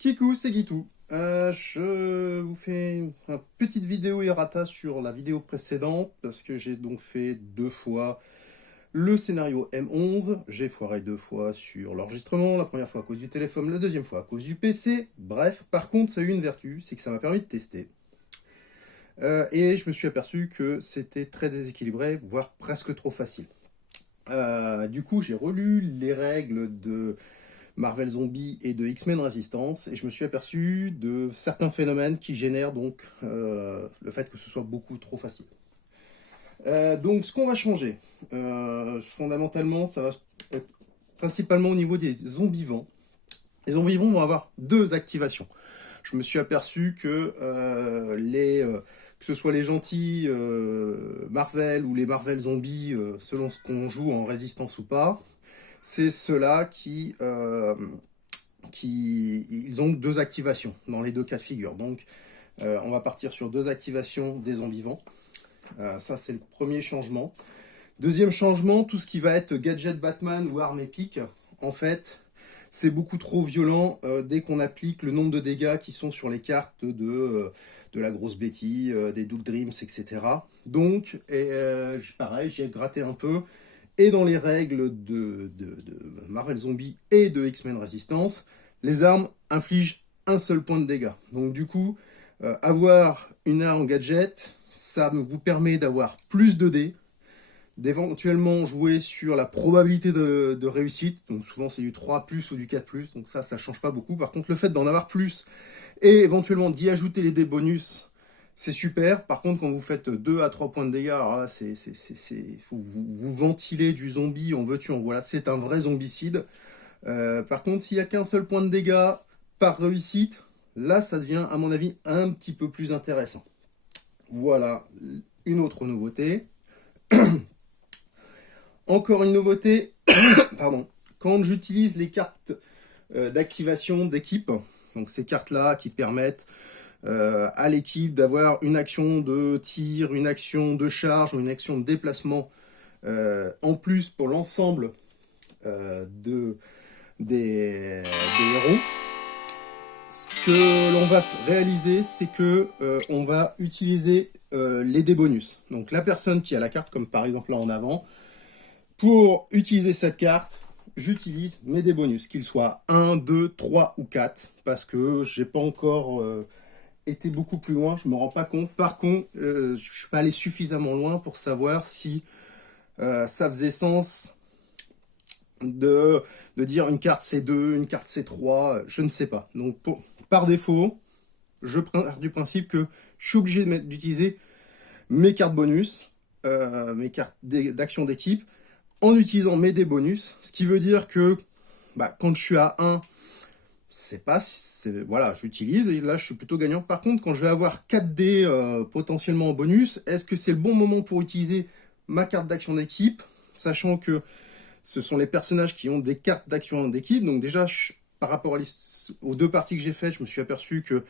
Kikou, c'est Guitou. Je vous fais une petite vidéo errata sur la vidéo précédente parce que j'ai donc fait 2 fois le scénario M11. J'ai foiré 2 fois sur l'enregistrement, la première fois à cause du téléphone, la deuxième fois à cause du PC. Bref, par contre, ça a eu une vertu, c'est que ça m'a permis de tester. Et je me suis aperçu que c'était très déséquilibré, voire presque trop facile. Du coup, j'ai relu les règles de Marvel Zombie et de X-Men Resistance, et je me suis aperçu de certains phénomènes qui génèrent donc le fait que ce soit beaucoup trop facile. Donc ce qu'on va changer, fondamentalement, ça va être principalement au niveau des zombies vivants. Les zombies vivants vont avoir 2 activations. Je me suis aperçu que que ce soit les gentils Marvel ou les Marvel Zombies, selon ce qu'on joue en résistance ou pas, c'est ceux-là ils ont 2 activations dans les 2 cas de figure. Donc on va partir sur 2 activations des zombies vivants. Ça c'est le premier changement. Deuxième changement, tout ce qui va être gadget Batman ou arme épique, en fait, c'est beaucoup trop violent dès qu'on applique le nombre de dégâts qui sont sur les cartes de la grosse Betty, des Duke Dreams, etc. Donc, pareil, j'ai gratté un peu. Et dans les règles de Marvel Zombie et de X-Men Resistance, les armes infligent un seul point de dégâts. Donc du coup, avoir une arme gadget, ça vous permet d'avoir plus de dés, d'éventuellement jouer sur la probabilité de réussite. Donc souvent c'est du 3+, ou du 4+, donc ça change pas beaucoup. Par contre, le fait d'en avoir plus et éventuellement d'y ajouter les dés bonus, c'est super. Par contre, quand vous faites 2 à 3 points de dégâts, alors là, faut vous ventiler du zombie, en veux-tu, en voilà. C'est un vrai zombicide. Par contre, s'il n'y a qu'un seul point de dégâts par réussite, là, ça devient, à mon avis, un petit peu plus intéressant. Voilà, une autre nouveauté. Encore une nouveauté, pardon. Quand j'utilise les cartes d'activation d'équipe, donc ces cartes-là qui permettent à l'équipe d'avoir une action de tir, une action de charge ou une action de déplacement en plus pour l'ensemble des héros. Ce que l'on va réaliser, c'est que on va utiliser les dés bonus. Donc la personne qui a la carte, comme par exemple là en avant, pour utiliser cette carte, j'utilise mes dés bonus, qu'ils soient 1, 2, 3 ou 4, parce que j'ai pas encore été beaucoup plus loin, je me rends pas compte. Par contre, je suis pas allé suffisamment loin pour savoir si ça faisait sens de dire une carte C2, une carte C3, je ne sais pas. Donc par défaut, je pars du principe que je suis obligé d'utiliser mes cartes bonus, mes cartes d'action d'équipe, en utilisant mes dés bonus, ce qui veut dire que quand je suis à 1, voilà, j'utilise et là je suis plutôt gagnant. Par contre, quand je vais avoir 4 dés potentiellement en bonus, est-ce que c'est le bon moment pour utiliser ma carte d'action d'équipe, sachant que ce sont les personnages qui ont des cartes d'action d'équipe. Donc déjà, par rapport aux 2 parties que j'ai faites, je me suis aperçu que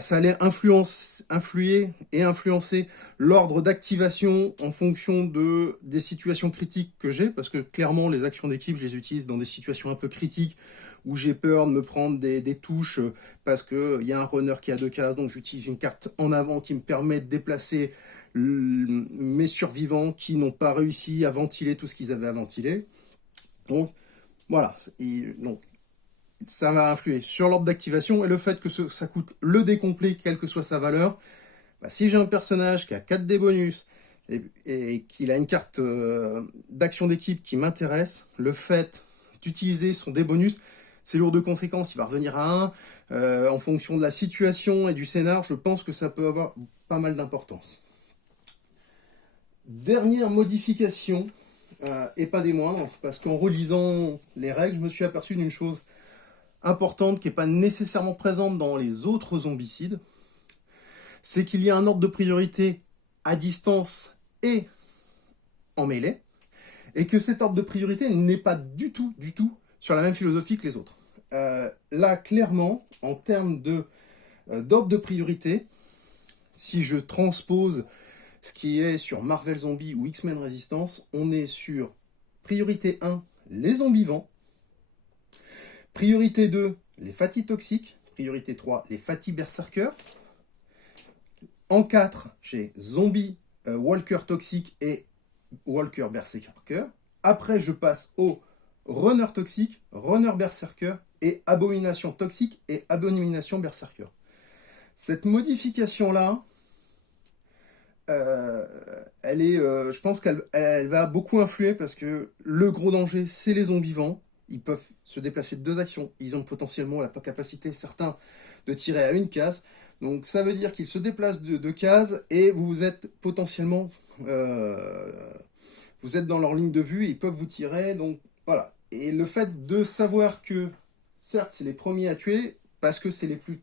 ça allait influer et influencer l'ordre d'activation en fonction des situations critiques que j'ai, parce que clairement les actions d'équipe, je les utilise dans des situations un peu critiques où j'ai peur de me prendre des touches parce qu'il y a un runner qui a 2 cases, donc j'utilise une carte en avant qui me permet de déplacer mes survivants qui n'ont pas réussi à ventiler tout ce qu'ils avaient à ventiler. Donc voilà, donc ça va influer sur l'ordre d'activation et le fait que ça coûte le dé complet, quelle que soit sa valeur. Si j'ai un personnage qui a 4 dés bonus et qu'il a une carte d'action d'équipe qui m'intéresse, le fait d'utiliser son dé bonus, c'est lourd de conséquences. Il va revenir à 1. En fonction de la situation et du scénar, je pense que ça peut avoir pas mal d'importance. Dernière modification, et pas des moindres, parce qu'en relisant les règles, je me suis aperçu d'une chose importante qui n'est pas nécessairement présente dans les autres zombicides, c'est qu'il y a un ordre de priorité à distance et en mêlée, et que cet ordre de priorité n'est pas du tout sur la même philosophie que les autres. Là, clairement, en termes d'ordre de priorité, si je transpose ce qui est sur Marvel Zombie ou X-Men Resistance, on est sur priorité 1, les zombies vivants, priorité 2, les Fati toxiques. Priorité 3, les Fati berserker. En 4, j'ai zombie, walker toxique et walker berserker. Après, je passe au runner toxique, runner berserker et abomination toxique et abomination berserker. Cette modification-là, je pense qu'elle va beaucoup influer parce que le gros danger, c'est les zombies vivants. Ils peuvent se déplacer de 2 actions. Ils ont potentiellement la capacité, certains, de tirer à 1 case. Donc ça veut dire qu'ils se déplacent de 2 cases et vous êtes potentiellement... vous êtes dans leur ligne de vue et ils peuvent vous tirer. Donc voilà. Et le fait de savoir que, certes, c'est les premiers à tuer, parce que c'est les plus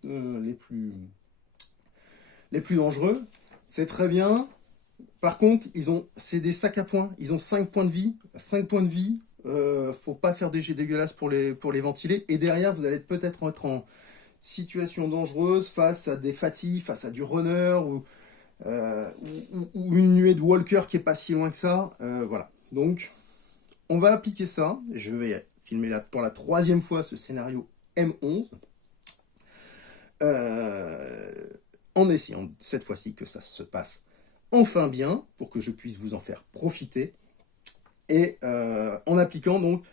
dangereux, c'est très bien. Par contre, c'est des sacs à points. Ils ont 5 points de vie. 5 points de vie, faut pas faire des jets dégueulasses pour les ventiler. Et derrière, vous allez peut-être être en situation dangereuse face à des fatigues, face à du runner ou une nuée de walker qui est pas si loin que ça. Voilà. Donc, on va appliquer ça. Je vais filmer pour la 3e fois ce scénario M11. En essayant cette fois-ci que ça se passe enfin bien, pour que je puisse vous en faire profiter. Et en appliquant donc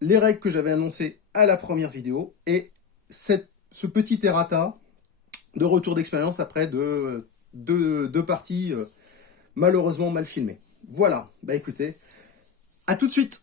les règles que j'avais annoncées à la première vidéo et ce petit errata de retour d'expérience après deux parties malheureusement mal filmées. Voilà, bah écoutez, à tout de suite.